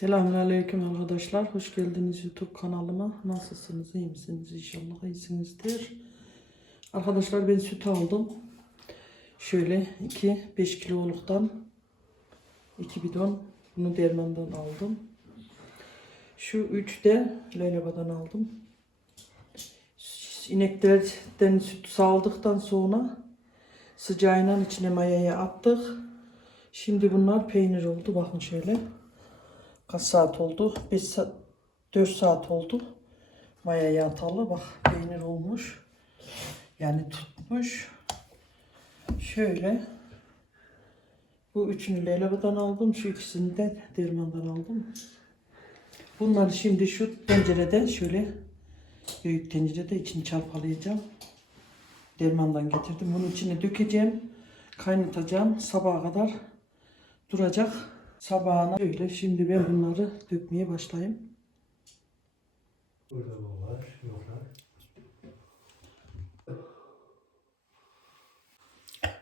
Selamünaleyküm arkadaşlar. Hoş geldiniz YouTube kanalıma. Nasılsınız? İyi misiniz? İnşallah iyisinizdir. Arkadaşlar ben süt aldım. Şöyle 2 5 kiloluktan 2 bidon bunu dermandan aldım. Şu 3 de Leylaba'dan aldım. İneklerden süt sağladıktan sonra sıcağıyla içine mayaya attık. Şimdi bunlar peynir oldu. Bakın şöyle. Kaç saat oldu? 5 saat, 4 saat oldu. Mayaya atalı. Bak peynir olmuş. Yani tutmuş. Şöyle. Bu üçünü Leyla'dan aldım. Şu ikisini de Derman'dan aldım. Bunları şimdi şu tencerede şöyle büyük tencerede içini çalkalayacağım. Dermandan getirdim. Bunun içine dökeceğim. Kaynatacağım. Sabaha kadar duracak. Sabahına böyle şimdi ben bunları dökmeye başlayayım. Burada bu var, yoklar.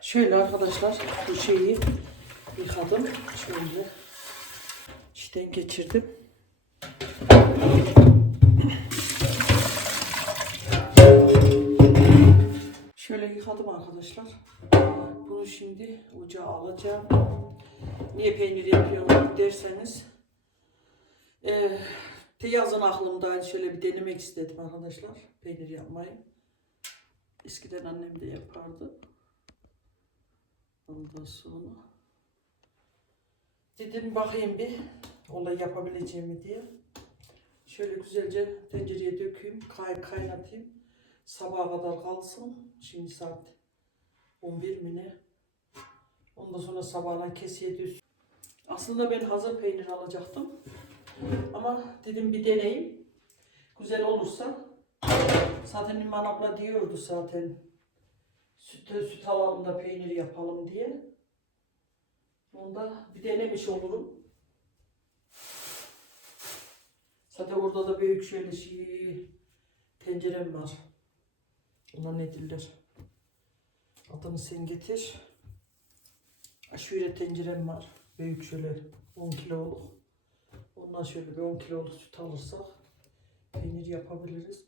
Şöyle arkadaşlar bu şeyi yıkadım. Şöyle içten geçirdim. Şöyle yıkadım arkadaşlar. Bunu şimdi ocağa alacağım. Niye peynir yapıyorum derseniz eee te yazın aklımda şöyle bir denemek istedim arkadaşlar. Peynir yapmayı. Eskiden annem de yapardı. Ondan sonra dedim bakayım bir olay yapabileceğimi diye. Şöyle güzelce tencereye dökeyim, kay kaynatayım. Sabaha kadar kalsın. Şimdi saat 11 mi ne? Ondan sonra sabahına kesiye düz. Aslında ben hazır peynir alacaktım. Ama dedim bir deneyim. Güzel olursa zaten İman abla diyordu zaten süt, süt alalım da peynir yapalım diye. Onda bir denemiş olurum. Zaten orada da büyük şöyle şey tencerem var. Ona ne diller? Adını sen getir. Aşure tencerem var. Büyük şöyle 10 kiloluk. Ondan şöyle bir 10 kiloluk süt alırsak peynir yapabiliriz.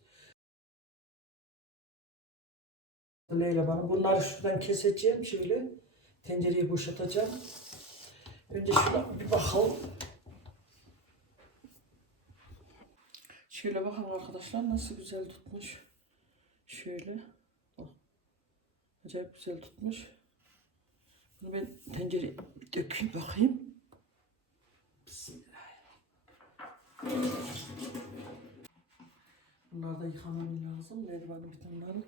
Leyla bana bunları şuradan keseceğim şöyle. Tencereyi boşaltacağım. Önce şuna bir bakalım. Şöyle bakın arkadaşlar nasıl güzel tutmuş. Şöyle. Bak. Acayip güzel tutmuş. Bunu ben tencereye dökeyim bakayım. Bismillahirrahmanirrahim. Bunlar da yıkamam lazım. Leylan'ın bidonları.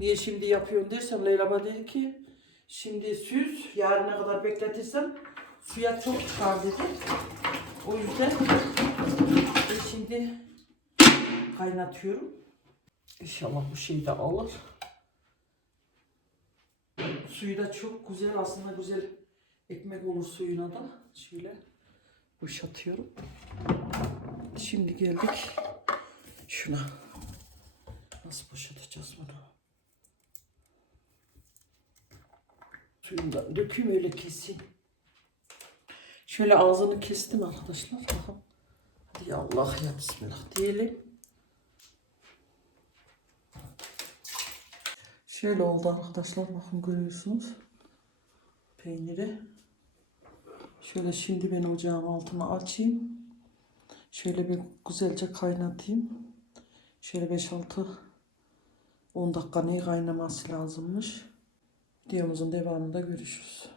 Niye şimdi yapıyorsun dersen Leyla bana dedi ki şimdi süz yarına kadar bekletirsen suya çok çıkar dedi. O yüzden şimdi kaynatıyorum. İnşallah bu şeyi de alır. Suyu da çok güzel aslında güzel ekmek olur suyuna da. Şöyle boşaltıyorum. Şimdi geldik şuna. Nasıl boşaltacağız bunu? Suyundan dökeyim öyle keseyim. Şöyle ağzını kestim arkadaşlar. Bakın. Ya Allah ya Bismillah diyelim. Şöyle oldu arkadaşlar. Bakın görüyorsunuz. Peyniri. Şöyle şimdi ben ocağın altına açayım. Şöyle bir güzelce kaynatayım. Şöyle 5-6 10 dakika neyi kaynaması lazımmış. Videomuzun devamında görüşürüz.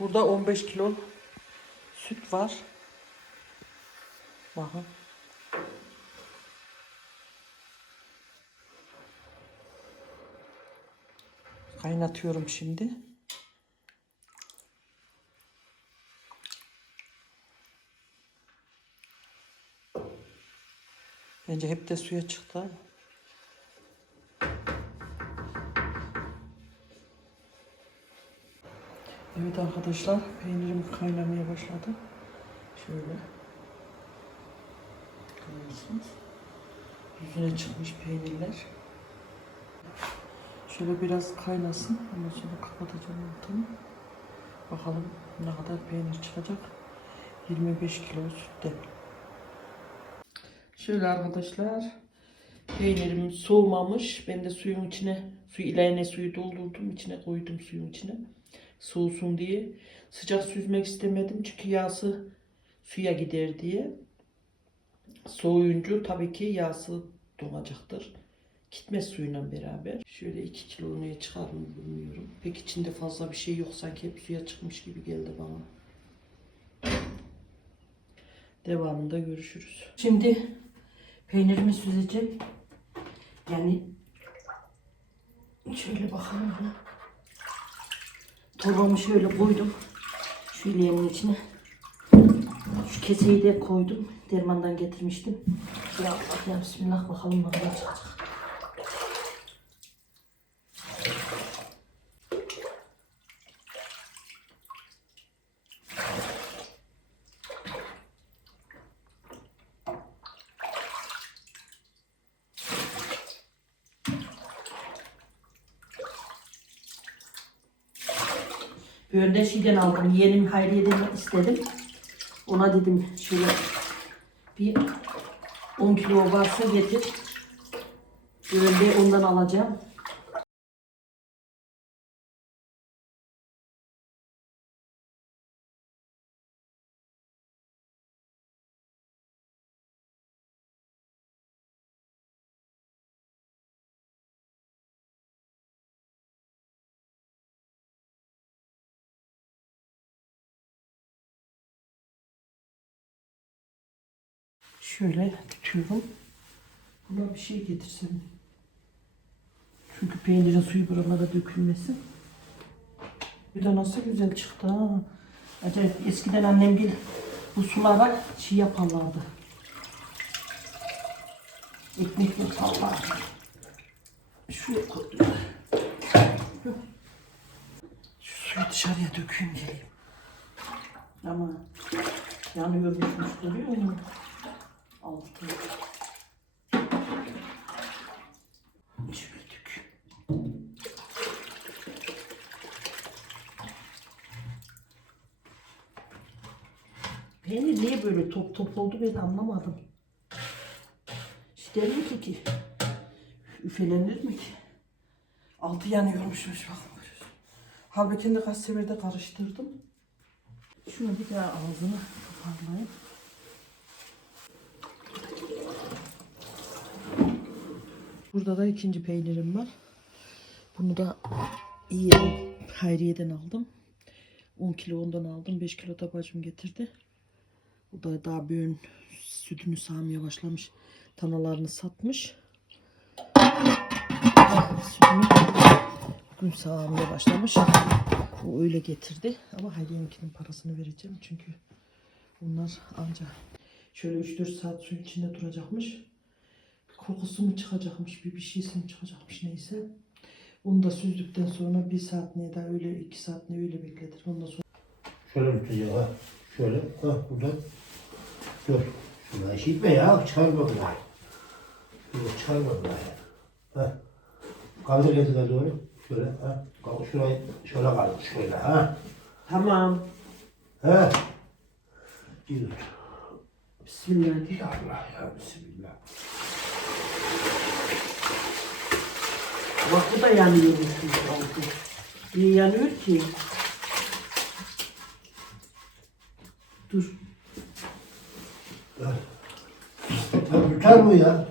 Burada 15 kilo süt var. Bakın. Kaynatıyorum şimdi. Bence hep de suya çıktı. Evet arkadaşlar peynirim kaynamaya başladı. Şöyle. Görüyorsunuz. Yüzüne çıkmış peynirler. Şöyle biraz kaynasın. Ondan sonra kapatacağım altını. Bakalım ne kadar peynir çıkacak. 25 kilo sütte. Şöyle arkadaşlar. Peynirim soğumamış. Ben de suyun içine, su ilerine suyu doldurdum. içine koydum suyun içine. Soğusun diye. Sıcak süzmek istemedim çünkü yağsı suya gider diye. Soğuyunca tabii ki yağsı donacaktır. Gitmez suyla beraber. Şöyle 2 kilo neye çıkar mı bilmiyorum. Pek içinde fazla bir şey yok sanki hep suya çıkmış gibi geldi bana. Devamında görüşürüz. Şimdi peynirimi süzeceğim. Yani şöyle bakalım. Torbamı şöyle koydum. Şu ileğimin içine. Şu keseyi de koydum. Dermandan getirmiştim. Ya, ya bismillah bakalım ne kadar çıkacak. Böyle şeyden aldım. Yeğenim Hayriye'den istedim. Ona dedim şöyle bir 10 kilo varsa getir. Böyle ondan alacağım. Şöyle tutuyorum. Buna bir şey getirsem. Çünkü peynirin suyu buralara dökülmesin. Bir de nasıl güzel çıktı ha. Acayip eskiden annem bir bu sulara şey yaparlardı. Ekmek yaparlardı. Şuraya koydum. Şu suyu dışarıya dökeyim geleyim. Ama yanıyormuşmuş duruyor mu? Altı. Dök. Peynir niye böyle top top oldu ben anlamadım. Mi ki ki? Üfelenir mi ki? Altı yanıyormuşmuş bakın. Halbuki de kaç seferde karıştırdım. Şunu bir daha ağzını toparlayayım. Burada da ikinci peynirim var. Bunu da iyi Hayriye'den aldım. 10 kilo ondan aldım. 5 kilo da bacım getirdi. Bu da daha büyüğün sütünü sağmaya başlamış. Tanalarını satmış. Sütünü bugün sağmaya başlamış. O öyle getirdi. Ama Hayriye'ninkinin parasını vereceğim. Çünkü bunlar anca şöyle 3-4 saat suyun içinde duracakmış kokusu mu çıkacakmış bir bir şeysi mi çıkacakmış neyse. Onu da süzdükten sonra bir saat ne daha öyle iki saat ne öyle bekletir. Ondan sonra Şöyle tutacağım ha. Şöyle. Ha buradan. Dur. Şuradan işitme ya. Çıkarma bunu. Şöyle çıkarma bunu. Ha. Kaldır getirine doğru. Şöyle. Ha. Kalk şurayı. Şöyle kaldır. Şöyle. Ha. Tamam. Ha. Gir. Bismillah. Ya Allah ya. Bismillah. Bak bu da yanıyormuş bu altı. Niye yanıyor ki? Dur. Ya tutar mı ya?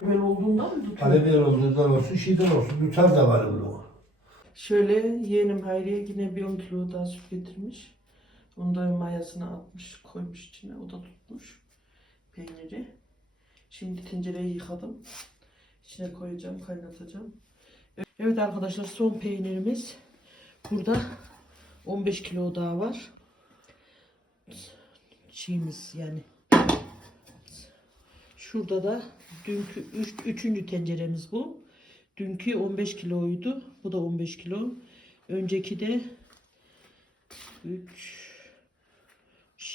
Hemen olduğundan mı tutuyor? Karabiber olduğundan olsun, şeyden olsun. Tutar da var bunun. Şöyle yeğenim Hayriye yine bir 10 kilo daha süt getirmiş. Onu da mayasına atmış, koymuş içine. O da tutmuş peyniri. Şimdi tencereyi yıkadım. İçine koyacağım, kaynatacağım. Evet arkadaşlar son peynirimiz. Burada 15 kilo daha var. Şeyimiz yani. Şurada da dünkü üç, üçüncü tenceremiz bu. Dünkü 15 kiloydu. Bu da 15 kilo. Önceki de 3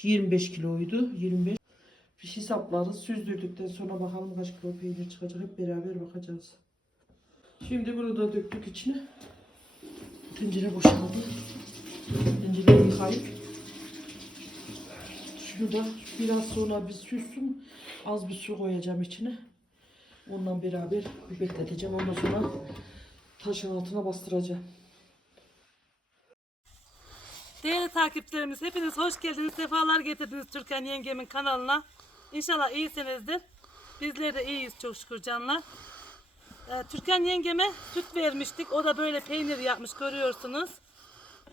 25 kiloydu. 25 bir hesaplarız. Süzdürdükten sonra bakalım kaç kilo peynir çıkacak. Hep beraber bakacağız. Şimdi bunu da döktük içine. Tencere boşaldı. Tencereyi yıkayıp şunu da biraz sonra bir süssün. Az bir su koyacağım içine. Ondan beraber bir bekleteceğim. Ondan sonra taşın altına bastıracağım. Değerli takipçilerimiz hepiniz hoş geldiniz. Sefalar getirdiniz Türkan yengemin kanalına. İnşallah iyisinizdir. Bizler de iyiyiz çok şükür canlar. Ee, Türkan yengeme süt vermiştik. O da böyle peynir yapmış görüyorsunuz.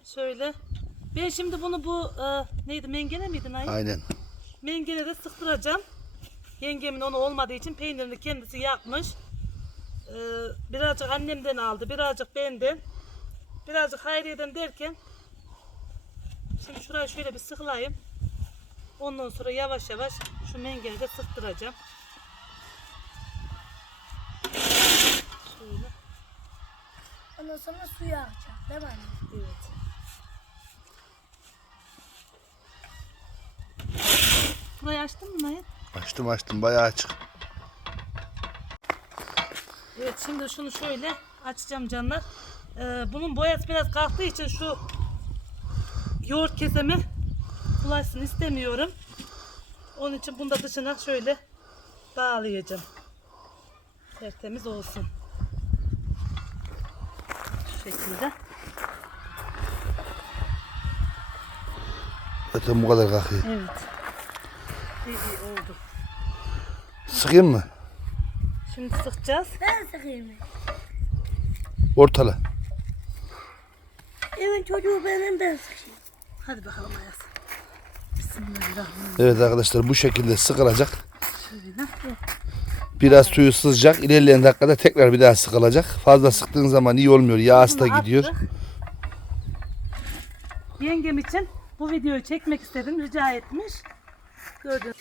Şöyle. Ben şimdi bunu bu e, neydi mengene miydi Nail? Aynen. Mengene de sıktıracağım. Yengemin onu olmadığı için peynirini kendisi yapmış. Ee, birazcık annemden aldı, birazcık benden. Birazcık Hayriye'den derken Şimdi şurayı şöyle bir sıklayayım. Ondan sonra yavaş yavaş şu mengeni de sıktıracağım. Şöyle. Ondan sonra suyu akacak değil mi anne? Evet. Burayı açtın mı Nayet? Açtım açtım bayağı açık. Evet şimdi şunu şöyle açacağım canlar. Ee, bunun boyası biraz kalktığı için şu yoğurt kesemi bulaşsın istemiyorum. Onun için bunu da dışına şöyle bağlayacağım. Tertemiz olsun. Şu şekilde. Zaten bu kadar kalkıyor. Evet. İyi iyi oldu. Sıkayım mı? Şimdi sıkacağız. Ben sıkayım. Ortala. Evet çocuğu benim ben sıkayım. Hadi bakalım Ayaz. Bismillahirrahmanirrahim. Evet arkadaşlar bu şekilde sıkılacak. Biraz suyu sızacak. İlerleyen dakikada tekrar bir daha sıkılacak. Fazla sıktığın zaman iyi olmuyor. Yağ hasta Bunu gidiyor. Yengem için bu videoyu çekmek istedim. Rica etmiş. Gördünüz.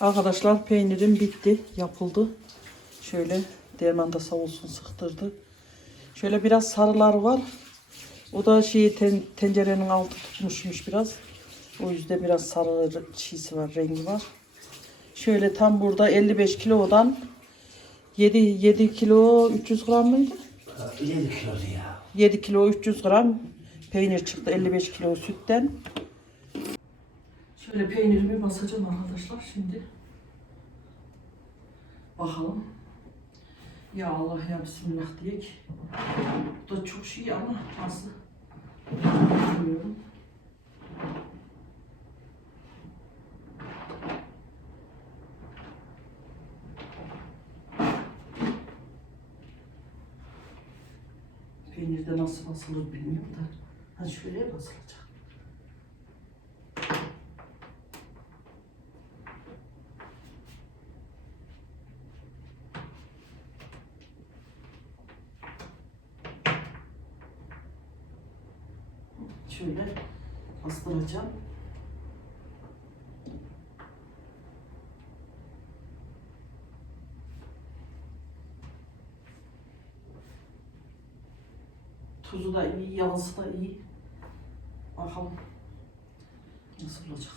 Arkadaşlar peynirim bitti. Yapıldı. Şöyle derman da sağ olsun sıktırdı. Şöyle biraz sarılar var. O da şey ten- tencerenin altı tutmuşmuş biraz. O yüzden biraz sarı çiğsi var, rengi var. Şöyle tam burada 55 kilodan 7 7 kilo 300 gram mıydı? 7 kilodu ya. 7 kilo 300 gram peynir çıktı 55 kilo sütten. Şöyle peynirimi basacağım arkadaşlar şimdi. Bakalım. Ya Allah ya Bismillah diyek. Bu da çok şey ama nasıl? Bilmiyorum. Peynirde nasıl basılır bilmiyorum da. Ha şöyle basılacak. Şöyle bastıracağım. Tuzu da iyi, yağısı da iyi. Bakalım nasıl olacak.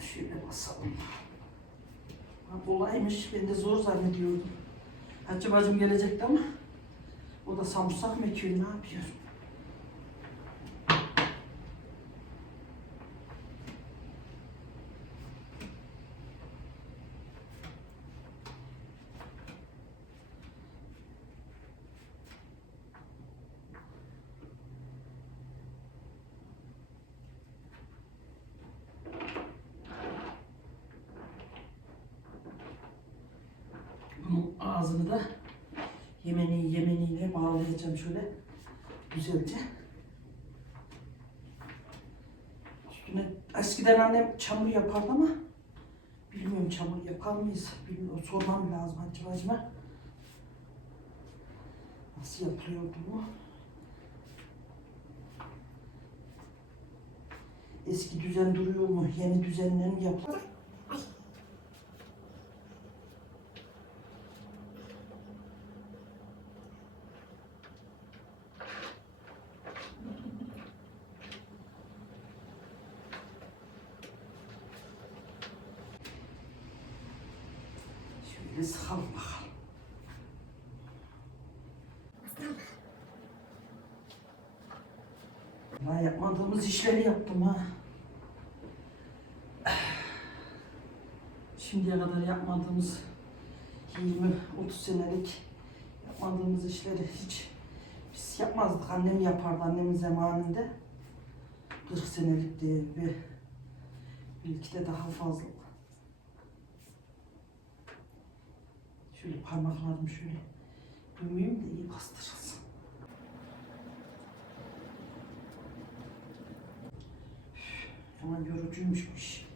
Şöyle basalım. Ha, kolaymış. Ben de zor zannediyordum. Hacı bacım gelecekti ama o da samursak mı ekiyor, ne yapıyor? Bunun ağzını da yemeni yemeniyle bağlayacağım şöyle güzelce. Üstüne eskiden annem çamur yapardı ama bilmiyorum çamur yapar mıyız bilmiyorum sormam lazım Hacı bacıma. Nasıl yapılıyordu bu? Eski düzen duruyor mu? Yeni düzenle mi yapılır? Şöyle sıkalım bakalım. Daha yapmadığımız işleri yaptım ha. Şimdiye kadar yapmadığımız 20-30 senelik yapmadığımız işleri hiç biz yapmazdık. Annem yapardı annemin zamanında. 40 senelik diye ve belki de daha fazla. Şöyle parmaklarımı şöyle gömeyim de iyi bastırılsın. Üf, Ama yorucuymuş bu iş.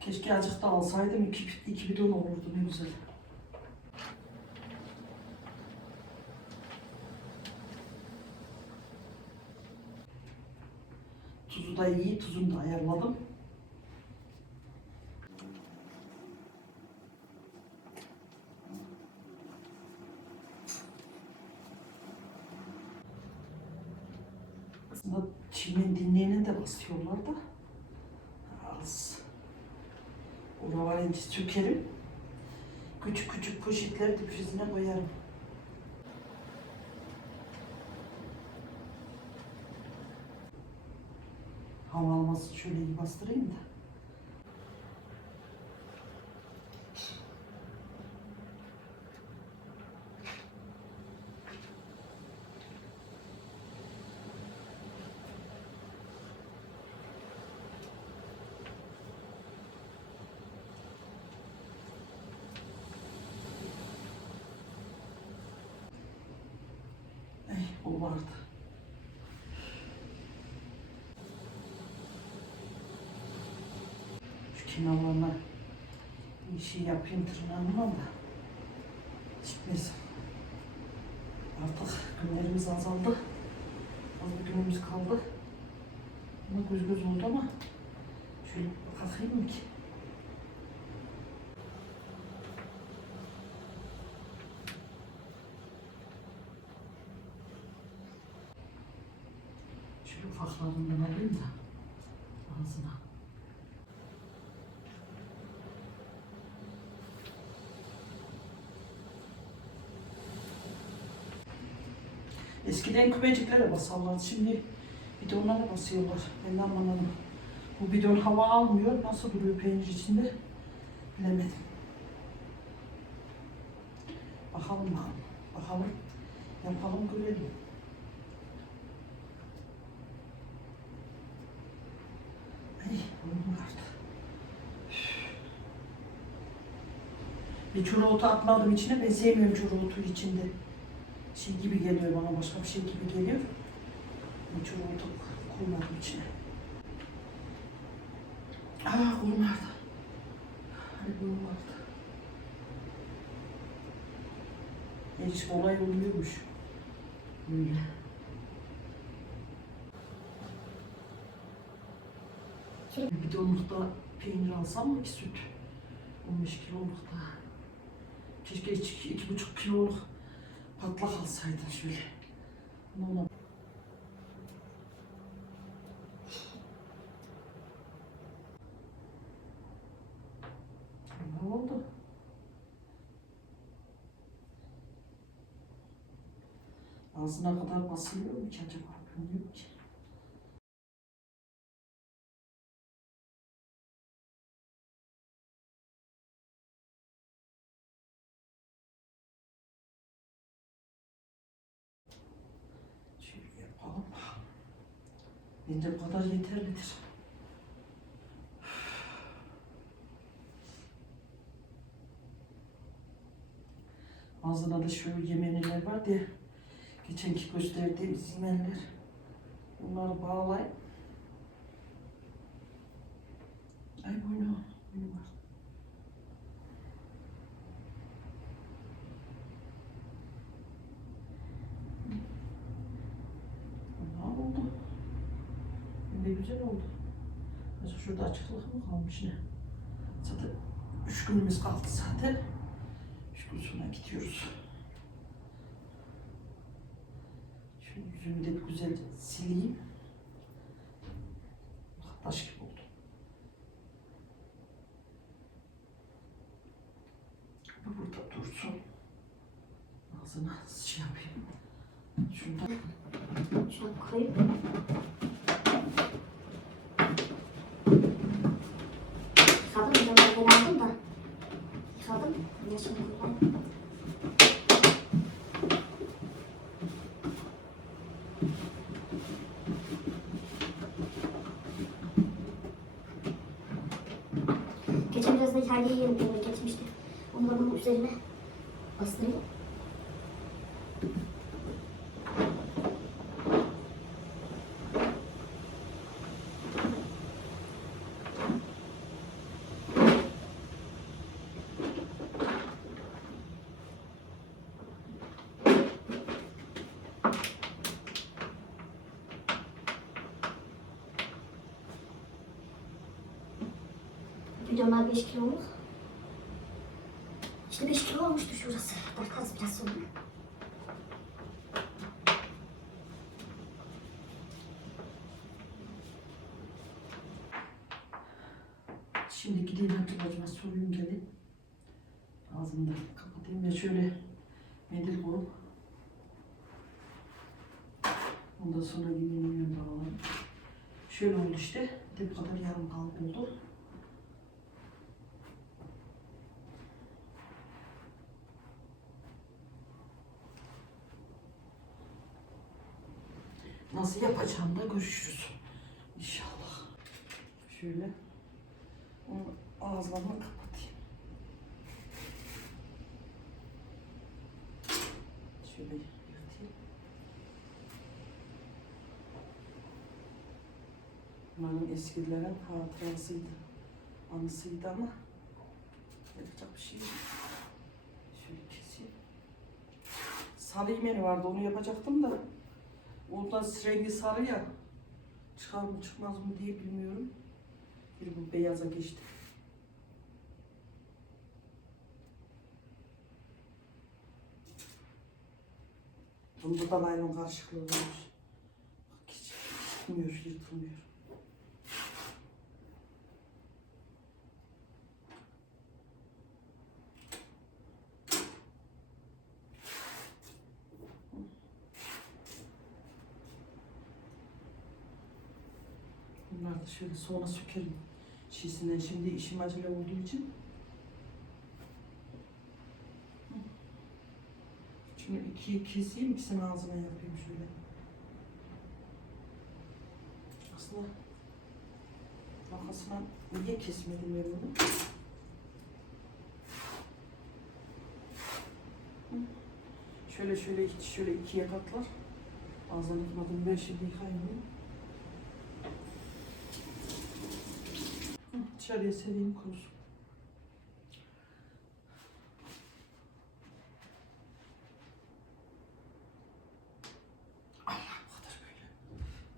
Keşke azıcık da alsaydım iki, iki bidon olurdu ne güzel. Tuzu da iyi, tuzunu da ayarladım. Aslında çimen dinleyeni de basıyorlar da. Az. Oraları sökerim. Küçük küçük poşetleri de koyarım. Hava alması şöyle iyi bastırayım da. Ey, o vardı. Şu kenarlarına bir şey yapayım tırnağımla da çıkmasın. Artık günlerimiz azaldı. Az bir günümüz kaldı. Ama göz göz oldu ama şöyle kalkayım mı ki? Şöyle ufaklarından alayım da ağzına. Eskiden küpeciklere basarlar. Şimdi bidonlara basıyorlar. Ben de anlamadım. Bu bidon hava almıyor. Nasıl duruyor peynir içinde? Bilemedim. Bakalım bakalım. Bakalım. Yapalım görelim. Ay, burnum vardı. Bir çoroğutu atmadım içine. Ben sevmiyorum çoroğutu içinde. Şey gibi geliyor bana, başka bir şey gibi geliyor. Çoroğutu koymadım içine. Aa, vardı. Ay, burnum vardı. Eriş olay oluyormuş. Böyle. Bir bidonlukta peynir alsam mı ki süt? 15 kilolukta. Keşke iki, iki buçuk kiloluk patlak alsaydın şöyle. Ama Ne oldu? Ağzına kadar basılıyor mu ki acaba? Bilmiyorum ki. Bence bu kadar yeterlidir. Ağzına da şu yemenler var diye geçenki gösterdiğimiz yemenler. Bunları bağlayayım. Ay boynu var. Ne oldu? Ne güzel oldu. Mesela şurada açıklık mı kalmış ne? Zaten üç günümüz kaldı zaten. Üç gün sonra gidiyoruz. Şu yüzümü de bir güzel sileyim. Bak taş gibi oldu. Ağzına şey yapayım. Şundan Şöyle koyup Yıkadım ben böyle aldım da Yıkadım Yine şimdi kullanayım. Geçen biraz da yedim böyle geçmişti. Onu da bunun üzerine bastırayım. Videolar 5 kiloluk. İşte 5 kilo olmuştu şurası. Bakarız biraz sonra. Şimdi gideyim hatırlacıma sorayım gelin. Ağzını da kapatayım ve şöyle mendil koyup ondan sonra yemeğini bağlayayım. Şöyle oldu işte. Bu kadar yarım kalıp oldu. Nasıl yapacağım da görüşürüz. İnşallah. Şöyle onun ağızlarını kapatayım. Şöyle yırtayım. Bunların eskilerin hatırasıydı. Anısıydı ama yapacak bir şey yok. Şöyle keseyim. Sarı yemeni vardı onu yapacaktım da Ondan rengi sarı ya. Çıkar mı çıkmaz mı diye bilmiyorum. Bir bu beyaza geçti. Bunda da naylon karışıklığı varmış. Bak hiç gitmiyor, yırtılmıyor. Bunlar da şöyle sonra sökerim şişinden. Şimdi işim acele olduğu için. Şimdi ikiye keseyim, ikisini ağzına yapayım şöyle. Aslında makasına niye kesmedim ben bunu? Şöyle şöyle şöyle ikiye katlar. Ağzını yıkmadım ben şimdi yıkayayım bunu. Hı, Dışarıya sereyim kurusun. Allah bu kadar böyle.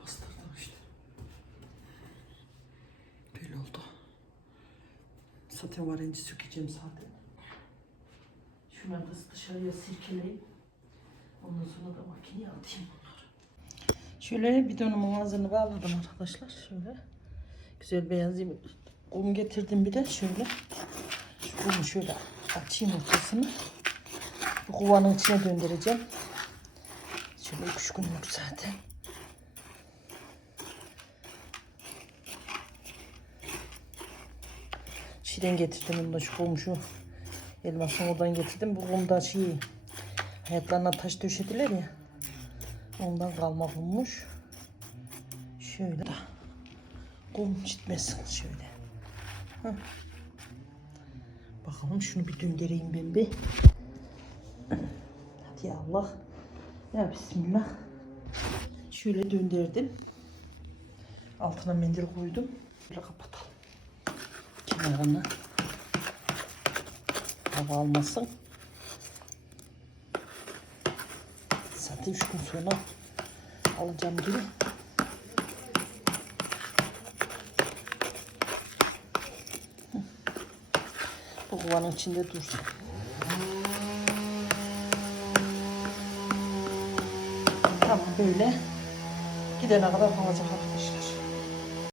Bastırdım işte. Böyle oldu. Zaten varenci sökeceğim zaten. Şunları da dışarıya sirkeleyip ondan sonra da makineye atayım bunları. Şöyle bidonumun ağzını bağladım arkadaşlar. Şöyle. Güzel beyaz yem- un getirdim bir de şöyle. Şu şöyle açayım ortasını. Bu kovanın içine döndüreceğim. Şöyle üç günlük zaten. Şeyden getirdim onu da şu komşu elmasını oradan getirdim. Bu kumda şey hayatlarına taş döşediler ya. Ondan kalma kummuş. Şöyle kum gitmesin şöyle. Bakalım şunu bir döndüreyim ben bir. Hadi ya Allah. Ya Bismillah. Şöyle döndürdüm. Altına mendil koydum. Böyle kapatalım. Kenarını. Hava almasın. Zaten üç gün sonra alacağım gibi. Kovanın içinde dursun. Tamam böyle gidene kadar kalacak.